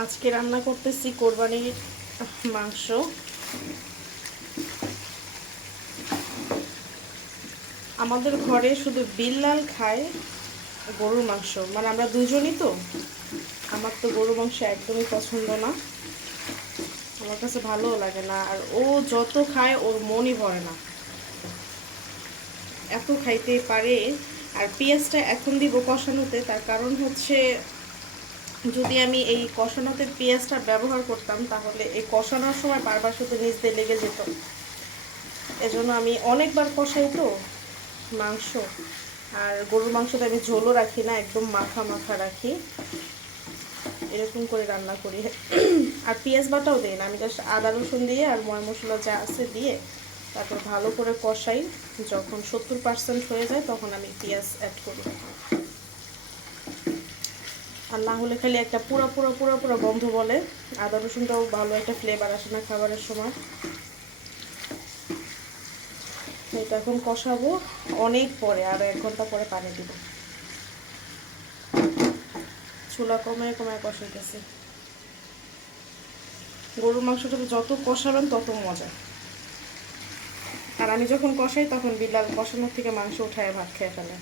আজকে রান্না করতেছি কোরবানির মাংস। আমাদের ঘরে শুধু বিল্লাল খায় গরুর মাংস, মানে আমরা দুজনই তো। আমার তো গরুর মাংস একদমই পছন্দ না, আমার কাছে ভালোও লাগে না। আর ও যত খায় ওর মনই ভরে না, এত খাইতে পারে। আর পেঁয়াজটা এখন দিব কষানোতে, তার কারণ হচ্ছে যদি আমি এই কষানোতে পেঁয়াজটা ব্যবহার করতাম তাহলে এই কষানোর সময় বারবার শুধু নিচ দিয়ে লেগে যেত। এজন্য আমি অনেকবার কষাই তো মাংস। আর গরুর মাংসতে আমি ঝোলও রাখি না, একদম মাখা মাখা রাখি, এরকম করে রান্না করি। আর পেঁয়াজ বাটাও দিই না, আমি জাস্ট আদা রসুন দিয়ে আর ময় মশলা যা আছে দিয়ে তারপর ভালো করে কষাই। যখন 70% হয়ে যায় তখন আমি পেঁয়াজ অ্যাড করি। আর না হলে খালি একটা পুরো পুরো পুরো পুরো গন্ধ বলে। আদা রসুনটাও ভালো একটা ফ্লেভার আসে না খাবারের সময়। এটা এখন কষাবো অনেক পরে, আরও 1 ঘন্টা পরে পানি দিব। চুলা কমায় কমায় কষাইতেছি। গরুর মাংসটাকে যত কষাবেন তত মজা। আর আমি যখন কষাই তখন বিড়াল কষানোর থেকে মাংস উঠায় ভাত খেয়ে ফেলে।